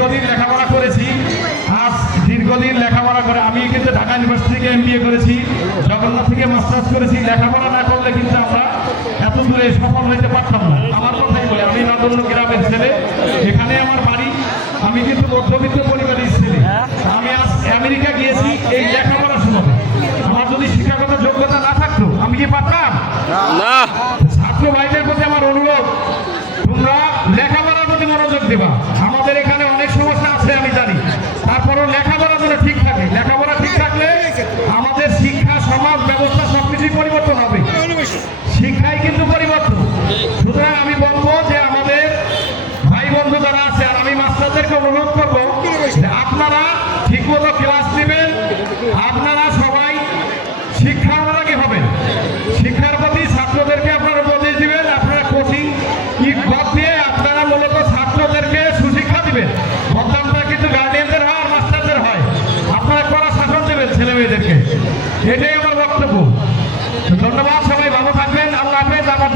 দীর্ঘদিন লেখাপড়া করেছি। আজ দীর্ঘদিন লেখাপড়া করে আমি কিন্তু ঢাকা ইউনিভার্সিটি থেকে MBA করেছি, জগন্নাথ থেকে মাস্টার্স করেছি। লেখাপড়া না করলে কিন্তু আমরা এত দূরে সফল হইতে পারতাম না। আমার কথাই বলে, আমি নগন্য গ্রামের ছেলে, এখানে আমার বাড়ি। আমি কিন্তু মধ্যবিত্ত পরিবারের ছেলে। আমি আজ আমেরিকা গিয়েছি এই লেখাপড়ার সময়। আমার যদি শিক্ষাগত যোগ্যতা না থাকতো আমি কি পারতাম না? ছাত্র ভাইদের প্রতি আমার অনুরোধ, তোমরা লেখাপড়ার প্রতি মনোযোগ দেবা। আমাদের এখানে অনেক সমস্যা আছে আমি জানি, তারপরও লেখাপড়া যেন ঠিক থাকে। লেখাপড়া ঠিক থাকলে আমাদের শিক্ষা, সমাজ ব্যবস্থা সবকিছুই পরিবর্তন হবে। শিক্ষাই কিন্তু পরিবর্তন। সুতরাং আমি বলবো যে আমাদের ভাই বন্ধু যারা আছে, আর আমি মাস্টারদেরকে অনুরোধ করবো যে আপনারা ঠিকমতো ক্লাস নেবেন। আপনারা সবাই শিক্ষানুরাগী হবেন। শিক্ষার প্রতি ছাত্রদেরকে আপনারা উপদেশ দিবেন। আপনারা কোচিং দিয়ে আপনারা মূলত ছাত্রদেরকে সুশিক্ষা দিবেন। বদনামটা কিন্তু গার্ডিয়ানদের হয় আর মাস্টারদের হয়। আপনারা কড়া শাসন দেবেন ছেলে মেয়েদেরকে। এটাই আমার বক্তব্য। ধন্যবাদ, সবাই ভালো থাকবেন। আল্লাহ হাফেজ। আমার